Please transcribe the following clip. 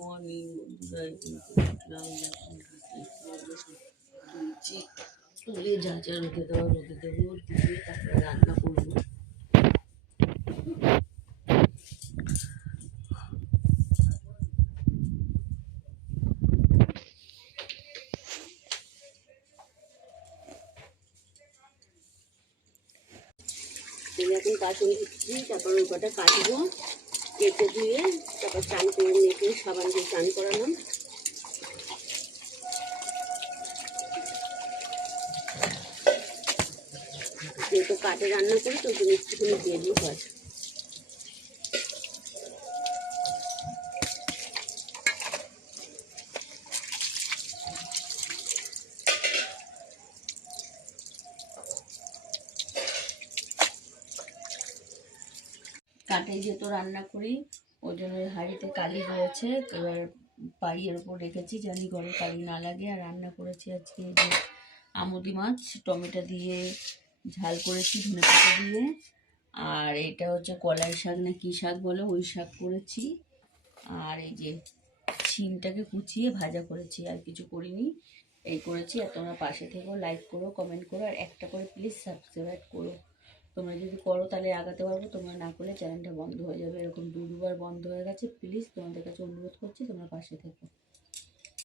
Morning বন্ধুরা, তুলছি, তুলে যা যা রোদে দেওয়া রোদে দেবো, দিয়ে তারপরে রান্না করবো। এখন কাটুন দিচ্ছি, তারপর ওই কটা কাটবো, কেটে দিয়ে তারপর চান করে মেখে সাবান দিয়ে চান করালাম। যেহেতু কাঠে রান্না করি তো একটুখানি দেরি হয়। কাঠে যেহেতু রান্না করি ওই জন্য হাঁড়িতে কালি রয়েছে, এবার পাড়িয়ের উপর রেখেছি জানি ঘরে কালি না লাগে। আর রান্না করেছি আজকে যে আমুদি মাছ টমেটো দিয়ে ঝাল করেছি ধনে পাতা দিয়ে, আর এটা হচ্ছে কলাই শাক না কী শাক বলে ওই শাক করেছি, আর এই যে শিমটাকে কুচিয়ে ভাজা করেছি, আর কিছু করিনি, এই করেছি। আর তোমরা পাশে থেকেও লাইক করো, কমেন্ট করো, আর একটা করে প্লিজ সাবস্ক্রাইব করো। তোমরা যদি করো তাহলে আগাতে পারবো, তোমরা না করলে চ্যানেলটা বন্ধ হয়ে যাবে। এরকম দুবার বন্ধ হয়ে গেছে, প্লিজ তোমাদের কাছে অনুরোধ করছি তোমরা পাশে থেকো।